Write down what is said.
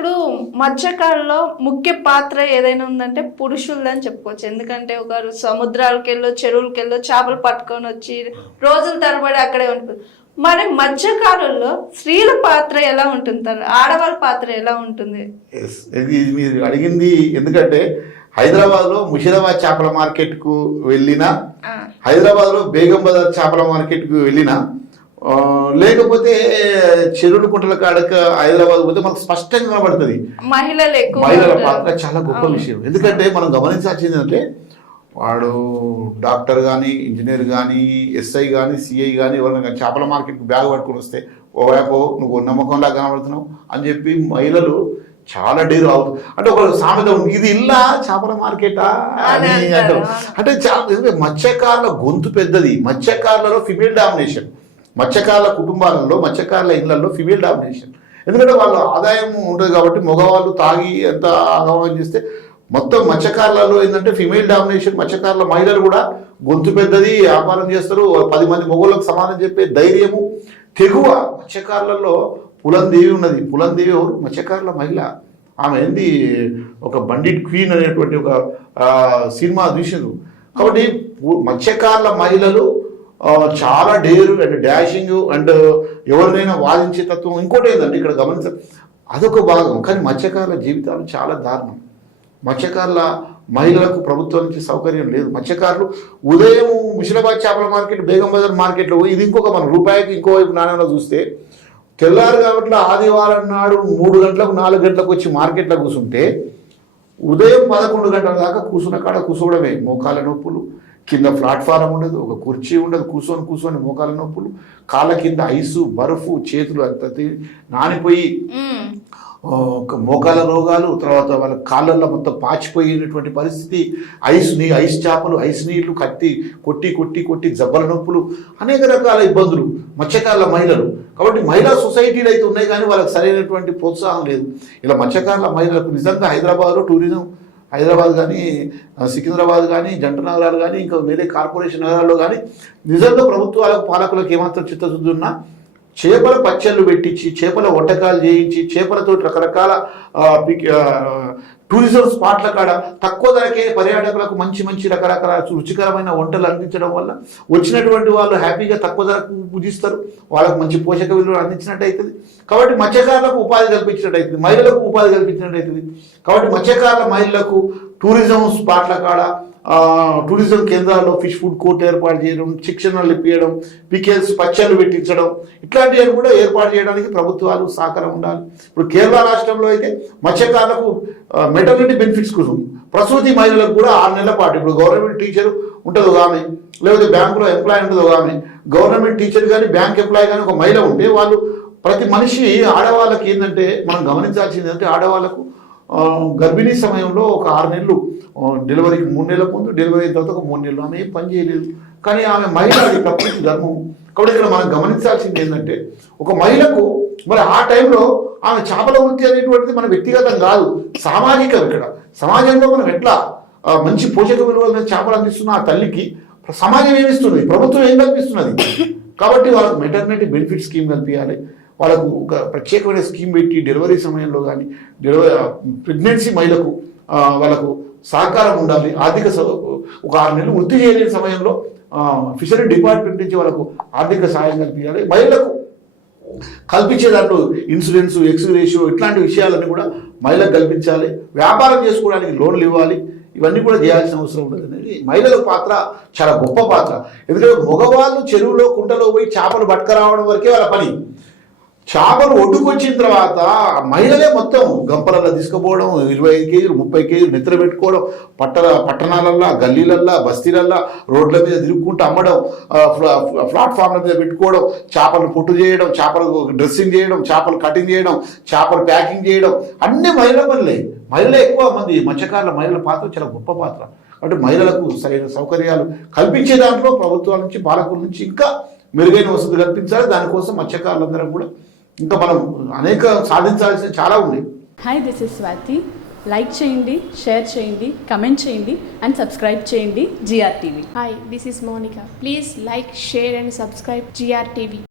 ఇప్పుడు మత్స్యకారులో ముఖ్య పాత్ర ఏదైనా ఉందంటే పురుషులదని చెప్పుకోవచ్చు. ఎందుకంటే ఒకరు సముద్రాలకు వెళ్ళో చెరువులకు వెళ్ళో చేపలు పట్టుకొని వచ్చి రోజుల తరబడి అక్కడే ఉంటుంది. మరి మత్స్యకారుల్లో స్త్రీల పాత్ర ఎలా ఉంటుంది, ఆడవాళ్ళ పాత్ర ఎలా ఉంటుంది? ఇది మీరు అడిగింది. ఎందుకంటే హైదరాబాద్లో ముషిరాబాద్ చేపల మార్కెట్కు వెళ్ళినా, హైదరాబాద్లో బేగం బజార్ చేపల మార్కెట్కు వెళ్ళినా, లేకపోతే చెరువుల కుంటల కాడక హైదరాబాద్ పోతే మనకు స్పష్టంగా కనబడుతుంది మహిళల పాత్ర చాలా గొప్ప విషయం. ఎందుకంటే మనం గమనించాల్సింది అంటే వాడు డాక్టర్ కానీ, ఇంజనీర్ కానీ, ఎస్ఐ కానీ, సిఐ కానీ ఎవరైనా కానీ చేపల మార్కెట్కి బ్యాగ్ పట్టుకొని వస్తే ఓవైపు నువ్వు నమ్మకంలా కనబడుతున్నావు అని చెప్పి మహిళలు చాలా డేరు అవుతుంది. అంటే ఒక సామెత ఉంది, ఇది ఇల్లా చేపల మార్కెటా అని అంటారు. అంటే చాలా మత్స్యకారుల గొంతు పెద్దది. మత్స్యకారులలో ఫిమేల్ డామినేషన్, మత్స్యకారుల కుటుంబాలలో, మత్స్యకారుల ఇళ్లలో ఫిమేల్ డామినేషన్. ఎందుకంటే వాళ్ళ ఆదాయం ఉంటుంది కాబట్టి మగవాళ్ళు తాగి ఎంత ఆగమనం చేస్తే మొత్తం మత్స్యకారులలో ఏంటంటే ఫిమేల్ డామినేషన్. మత్స్యకారుల మహిళలు కూడా గొంతు పెద్దది, వ్యాపారం చేస్తారు, 10 మంది మొగోళ్ళకు సమానం చెప్పే ధైర్యము, తెగువ. మత్స్యకారులలో పులందేవి ఉన్నది. పులందేవి ఎవరు? మత్స్యకారుల మహిళ. ఆమె ఏంది ఒక బండిట్ క్వీన్ అనేటువంటి ఒక సినిమా చూసిండ్రు. కాబట్టి మత్స్యకారుల మహిళలు చాలా డేరు అండ్ డాషింగ్ అండ్ ఎవరినైనా వాదించే తత్వం. ఇంకోటి ఏంటంటే ఇక్కడ గమనించాలి, అదొక భాగం. కానీ మత్స్యకారుల జీవితాలు చాలా దారుణం. మత్స్యకారుల మహిళలకు ప్రభుత్వం నుంచి సౌకర్యం లేదు. మత్స్యకారులు ఉదయం ముషిరాబాద్ చేపల మార్కెట్, బేగం బజార్ మార్కెట్లో ఇది ఇంకొక మన రూపాయికి ఇంకోవైపు నాణ్యంలో చూస్తే తెల్లారు కాబట్టి ఆదివారం నాడు 3 గంటలకు 4 గంటలకు వచ్చి మార్కెట్లో కూర్చుంటే ఉదయం 11 గంటల దాకా కూర్చున్న కాడ కూర్చోవడమే. మోకాల నొప్పులు, కింద ప్లాట్ఫారం ఉండదు, ఒక కుర్చీ ఉండదు, కూర్చొని మోకాల నొప్పులు, కాళ్ళ కింద ఐసు, బరుఫు, చేతులు అంత నానిపోయి మోకాల రోగాలు, తర్వాత వాళ్ళ కాళ్ళల్లో మొత్తం పాచిపోయినటువంటి పరిస్థితి, ఐస్ చేపలు, ఐస్ నీళ్లు కొట్టి జబ్బల నొప్పులు, అనేక రకాల ఇబ్బందులు మత్స్యకారుల మహిళలు. కాబట్టి మహిళా సొసైటీలు అయితే ఉన్నాయి కానీ వాళ్ళకి సరైనటువంటి ప్రోత్సాహం లేదు. ఇలా మత్స్యకారుల మహిళలకు నిజంగా హైదరాబాద్లో టూరిజం, హైదరాబాద్ కానీ, సికింద్రాబాద్ కానీ, జంట నగరాలు కానీ, ఇంకా వేరే కార్పొరేషన్ నగరాల్లో కానీ నిజంగా ప్రభుత్వాలకు, పాలకులకు ఏమాత్రం చిత్తశుద్ధి ఉన్నా చేపల పచ్చళ్ళు పెట్టించి, చేపల వంటకాలు చేయించి, చేపలతో రకరకాల టూరిజం స్పాట్ల కాడ తక్కువ ధరకే పర్యాటకులకు మంచి రకరకాల రుచికరమైన వంటలు అందించడం వల్ల వచ్చినటువంటి వాళ్ళు హ్యాపీగా తక్కువ ధరకు పూజిస్తారు. వాళ్ళకు మంచి పోషక విలువలు అందించినట్టు అవుతుంది. కాబట్టి మత్స్యకారులకు ఉపాధి కల్పించినట్టు అవుతుంది, మహిళలకు ఉపాధి కల్పించినట్టు అవుతుంది. కాబట్టి మత్స్యకారుల మహిళలకు టూరిజం స్పాట్ల కాడ, టూరిజం కేంద్రాల్లో ఫిష్ ఫుడ్ కోర్ట్ ఏర్పాటు చేయడం, శిక్షణలు ఇప్పించడం, పికేల్స్ పచ్చళ్ళు పెట్టించడం, ఇట్లాంటివన్నీ కూడా ఏర్పాటు చేయడానికి ప్రభుత్వాలు సహకారం ఉండాలి. ఇప్పుడు కేరళ రాష్ట్రంలో అయితే మత్స్యకారులకు మెటర్నిటీ బెనిఫిట్స్ కోసం ప్రసూతి మహిళలకు కూడా 6 నెలల పాటు, ఇప్పుడు గవర్నమెంట్ టీచర్ ఉంటుంది ఒక ఆమె, లేకపోతే బ్యాంకులో ఎంప్లాయ్ ఉంటుంది ఒక ఆమె, గవర్నమెంట్ టీచర్ కానీ బ్యాంక్ ఎంప్లాయ్ కానీ ఒక మహిళ ఉంటే వాళ్ళు ప్రతి మనిషి ఆడవాళ్ళకి ఏంటంటే మనం గమనించాల్సింది ఏంటంటే ఆడవాళ్ళకు గర్భిణీ సమయంలో ఒక 6 నెలలు, డెలివరీకి 3 నెలల ముందు, డెలివరీ అయిన తర్వాత ఒక 3 నెలలు ఆమె ఏం పని చేయలేదు. కానీ ఆమె మహిళ, అది ప్రకృతి ధర్మం. కాబట్టి ఇక్కడ మనం గమనించాల్సింది ఏంటంటే ఒక మహిళకు మరి ఆ టైంలో ఆమె చేపల వృత్తి అనేటువంటిది మన వ్యక్తిగతం కాదు, సామాజికం. ఇక్కడ సమాజంలో మనం ఎట్లా మంచి పోషక విలువలను చేపలు అందిస్తున్న ఆ తల్లికి సమాజం ఏమిస్తున్నది, ప్రభుత్వం ఏం కల్పిస్తున్నది. కాబట్టి వాళ్ళకు మెటర్నిటీ బెనిఫిట్ స్కీమ్ కల్పించాలి. వాళ్ళకు ఒక ప్రత్యేకమైన స్కీమ్ పెట్టి డెలివరీ సమయంలో కానీ, ప్రెగ్నెన్సీ మహిళకు వాళ్ళకు సహకారం ఉండాలి. ఆర్థిక ఒక 6 నెలలు వృత్తి చేయలేని సమయంలో ఫిషరీ డిపార్ట్మెంట్ నుంచి వాళ్ళకు ఆర్థిక సహాయం కల్పించాలి. మహిళలకు కల్పించే దాంట్లో ఇన్సూరెన్స్, ఎక్స్గ్రేషియో ఇట్లాంటి విషయాలన్నీ కూడా మహిళలకు కల్పించాలి. వ్యాపారం చేసుకోవడానికి లోన్లు ఇవ్వాలి. ఇవన్నీ కూడా చేయాల్సిన అవసరం ఉంటుంది. అనేది మహిళల పాత్ర చాలా గొప్ప పాత్ర. ఎందుకంటే మగవాళ్ళు చెరువులో, కుంటలో పోయి చేపలు పట్టుకురావడం వరకే వాళ్ళ పని. చేపలు ఒడ్డుకొచ్చిన తర్వాత మహిళలే మొత్తం గంపలల్లో తీసుకుపోవడం, 25 కేజీలు 30 కేజీలు నెత్తిన పెట్టుకోవడం, పట్టణాలల్లో, గల్లీలల్లో, బస్తీలల్లో రోడ్ల మీద తిరుగుకుంటూ అమ్మడం, ప్లాట్ఫామ్ల మీద పెట్టుకోవడం, చేపలు పొట్టు చేయడం, చేపలు డ్రెస్సింగ్ చేయడం, చేపలు కటింగ్ చేయడం, చేపలు ప్యాకింగ్ చేయడం, అన్ని మహిళల పనులే. మహిళలే ఎక్కువ మంది. మత్స్యకారుల మహిళల పాత్ర చాలా గొప్ప పాత్ర. అంటే మహిళలకు సరైన సౌకర్యాలు కల్పించే దాంట్లో ప్రభుత్వాల నుంచి, పాలకుల నుంచి ఇంకా మెరుగైన వసతులు కల్పించాలి. దానికోసం మత్స్యకారులందరం కూడా ఇంకా మనం అనేక సాధించాల్సిన చాలా ఉన్నాయి. Hi, this is Swathi. Like చేయండి, షేర్ చేయండి, కమెంట్ చేయండి అండ్ సబ్స్క్రైబ్ చేయండి GRTV. Hi, this is Monica. Please like, share and subscribe GRTV.